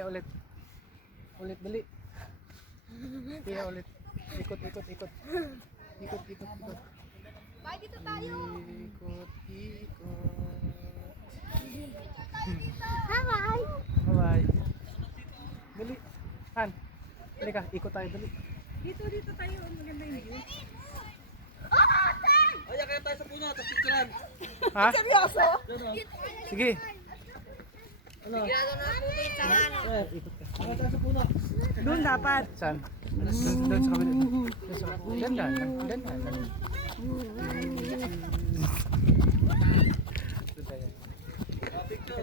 Tiya ulit. Ulit, dali. Tiya ulit. Ikot. Ikot. Bye, dito tayo. Ikot. Bye. Bye-bye. Dali. Han. Dali ka, ikot tayo, dali. Dito tayo. Maganda yung view. Ay, kaya tayo sa puno, tapos picturean. Ha? Seryoso? Sige. Ano? Ikot ka. Kaya tayo sa puno. Doon dapat. Saan? Doon sa kabila. Ganda. Picture.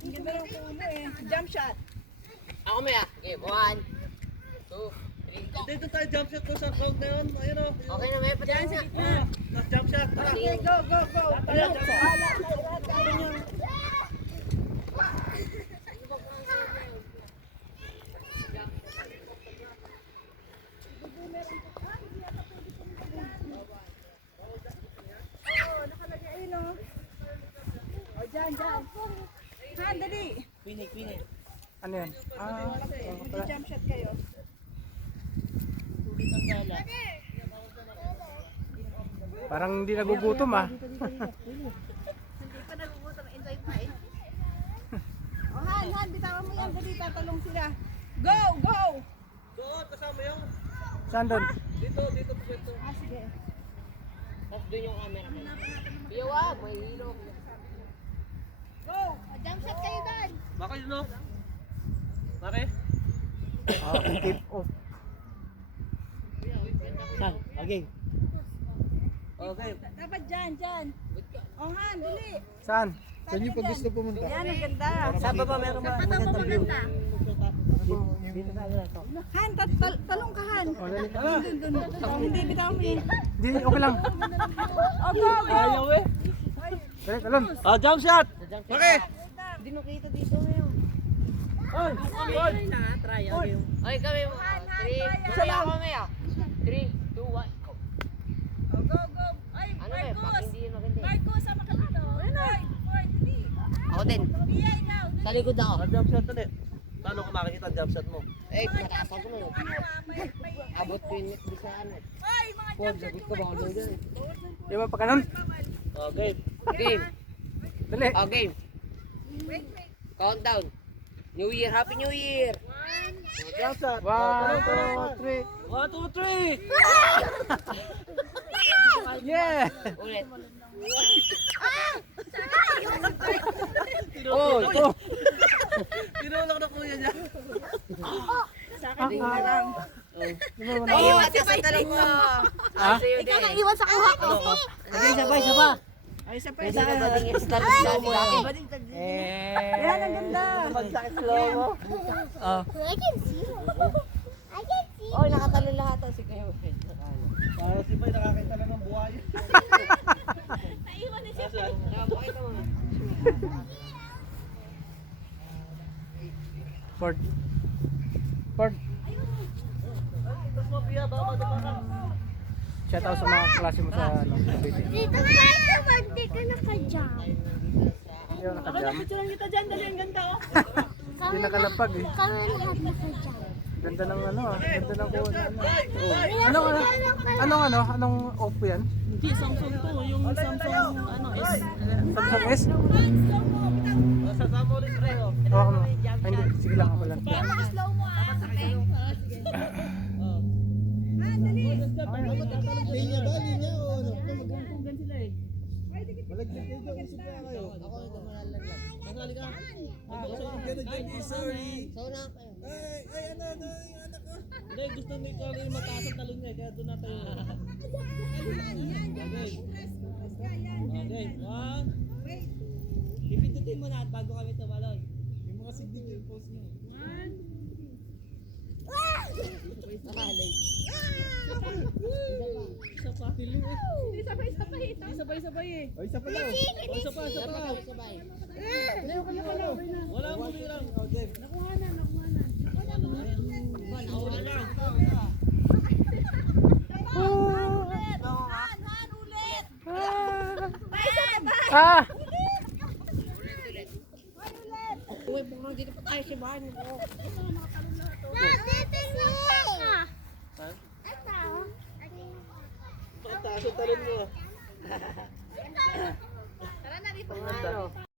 Ang ganda ng puno eh. Jump shot. Ako may ah. Okay, 1, 2, 3. Dito tayo jump shot ko sa crowd na yun. Ayun o. Okay na, may pati na. Last jump shot. Tara. Okay, go. Ayan, jump shot. Nakalagay ayun o. O, dyan. Han, dali. Pinik. Ano yan? Hindi jump shot kayo. Parang hindi nagugutom ah. Hindi pa nagugutom. Enjoy pa eh. O, Han, bitawan mo yan. Dali, tatalong sila. Go. Doon, kasama yun. Saan doon? Dito po ito. Ah, sige. Tapos doon yung camera. Iyawa, may hilo. Go. Jump shot kayo doon. Baka yun o. Mare? Keep off. Saan? Okay. Okay. Dapat dyan. O, Han, dali. Saan? Saan yung pag gusto pumunta? Yan, ang ganda. Sa baba meron ba? Magandang view. Dito tayo na to. Han, talong ka, Han. O, dali. Doon. Hindi, bitawan mo yun. Hindi, okay lang. O, go. Ayaw eh. Dali, talon. Jump shot! Okay. Hindi nyo kita dito ngayon. Oy! Okay, kami mo. 3, Isa lang. kami ah. 3, 2, 1, go. O, go. Ay, Ano ba, pag hindi yun maganda. Marcos, sama ka dito. Ay, hindi. Ako din. Iya, ikaw. Sa likod ako. Jump shot ulit. Paano ko makikita ang jump shot mo? Eh, mataas ako na. May Abot ko yung di sa ano. Ay, mga Huwag, sagot ko baka daw dyan. Di ba pa kanon? Okay. Game. Dali. Oh, game. Countdown. New Year, Happy New Year. Jump shot. 1, 2, 1, 2, 3. 3. Yeah! Ulit. Oh, ito. Tinulak na kuya niya. sa akin din na lang. Naiwan ka sa talong mo. Ha? Ikaw naiwan sa kuha ko. Okay, sabay. Ay, isa pa. Pwede ka ba din yung talong mo laki? Yan, ang ganda. Magsakit slow mo. Oh. I can see. I can see. Oh, nakatalo lahat si kayo. Para si Bay nakakita lang ng buhay. Naiwan na siya. Nakapakita mo. Ford. Tapos mo piya, baka madama ka. Shout out sa mga klase mo sa ano, Cavite. Dito tayo. Hindi ka naka-jump. Hindi ako nakajam. Picturean kita dyan. Dali, ang ganda oh. Hindi nakalapag eh. Kami lahat naka-jump. Ganda ng ano ah. Ganda ng kuha. Anong off yan? Hindi, Samsung to. Yung Samsung, S. Samsung S? Sasama mo rin pareho. Oo. Ay, hindi. Sige lang ako lang. Slow mo ah. Linya ba? Linya o ano? Hanggang sila eh. Malaglag kayo daw. Isip kaya kayo. Ako ito malalaglag. Masali ka? Sorry. So na kayo. Ay, ano, yung anak ko. Hindi, gusto ni Carlo yung mataas ang talon niya. Kaya doon na tayo. Okay, one. Ipindutin mo na at bago kami tumalon. Yung mga signature post niyo. Nakalay. Isa pa. Sabay-sabay eh. O, isa pa daw. O, isa pa. Sabay. Wala mo nirang. Okay. Nakuhanan. Wala lang. Ah! dito pa tayo sa bahay mo. Taas ang talon mo. Tara na dito. Ang ganda.